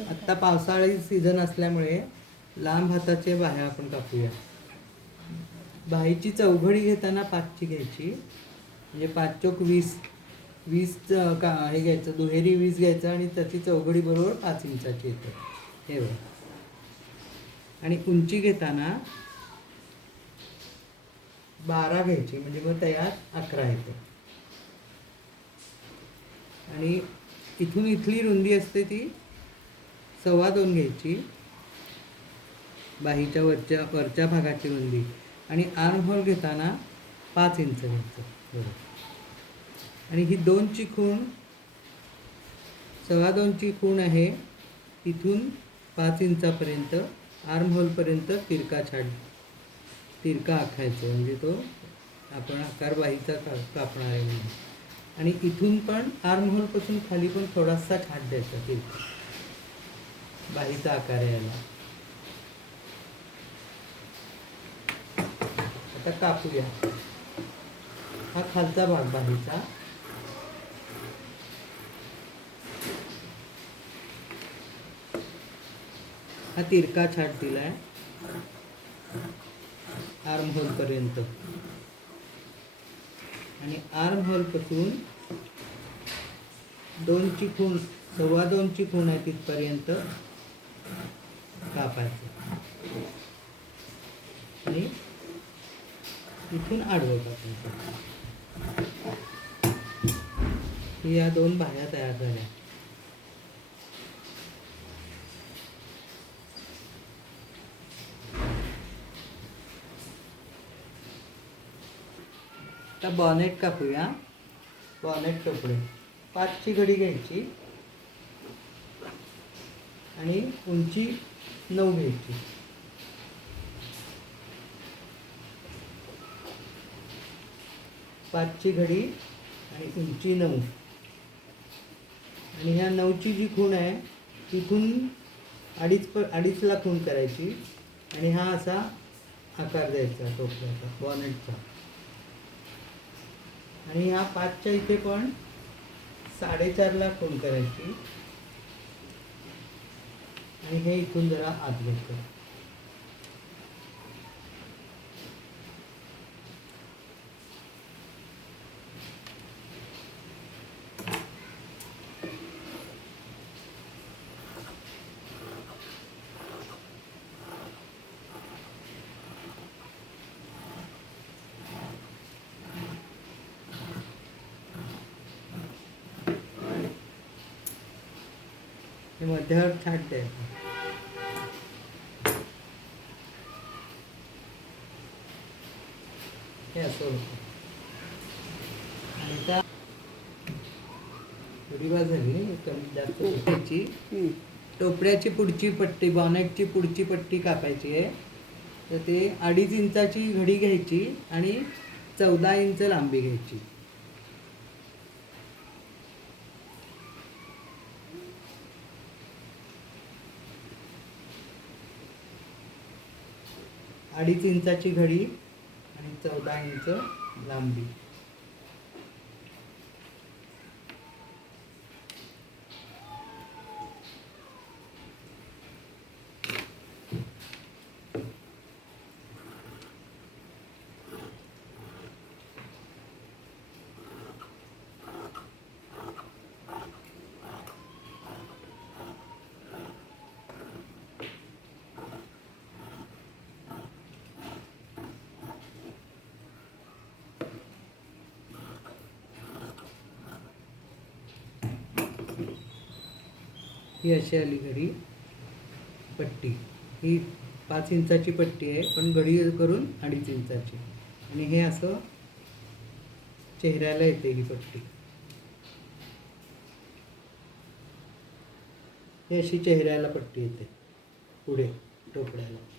आत्ता पावसाळी सीझन असल्यामुळे लांब हाताचे बाह्या आपण कापूया. बाहीची चौघडी घेताना 5ची घ्यायची, म्हणजे 5 चोक 20, 20 का हे घ्यायचं, दुहेरी 20 घ्यायचं आणि त्याची चौघडी बरोबर 5 इंचाची येते हे बघ. आणि उंची घेताना 12 घ्यायची, म्हणजे मग तयार 11 येते. आणि इथून इथली रुंदी असते ती 2.25 घ्यायची, बाहीच्या वरच्या भागाची रुंदी. आणि आर्म होल घेताना 5 इंच घ्यायचं बरोबर. आणि ही 2ची खूण 2.25ची खूण आहे, तिथून 5 इंचापर्यंत आर्म होलपर्यंत तिरका आखायचं, म्हणजे तो आपण आकार बाहीचा कापणार आहे म्हणून. आणि इथून पण आर्म होलपासून खाली पण थोडासा छाट द्यायचा तिरका, बाहीचा आकार यायला. आता कापूया. हा खालचा भाग बाहीचा, हा तिरका छाट दिलाय आर्म होल पर्यंत. आणि आर्म होल पासून 2ची खूण 2.25ची खूण आहे तिथपर्यंत कापायचं. आणि इथून आडवं कापायचं. या 2 बाह्या तयार झाल्या. आता बॉनेट कापूया. बॉनेट कपडे 5ची घडी घ्यायची आणि उंची 9 घ्यायची. 5ची घडी आणि उंची 9. आणि ह्या 9ची जी खूण आहे तिथून 2.5ला खूण करायची आणि हा असा आकार द्यायचा टोपल्याचा बॉनेटचा. आणि ह्या 5च्या इथे पण 4.5ला खूण करायची आणि हे इथून जरा आत घ्यायचं. हे मध्यावर छाट द्यायचं. हे असं होतं. आणि आता रिवाज झाली कमी जास्त घ्यायची. टोपड्याची पुढची पट्टी, बॉनेटची पुढची पट्टी कापायची आहे. तर ते 2.5 इंचाची घडी घ्यायची आणि 14 इंच लांबी घ्यायची. अडीच इंचाची घडी आणि 14 इंच लांबी. ही अशी आली घडी पट्टी. ही 5 इंचाची पट्टी आहे, पण घडी करून 2.5 इंचाची. आणि हे असं चेहऱ्याला येते ही पट्टी. ही अशी चेहऱ्याला पट्टी येते पुढे टोपड्याला.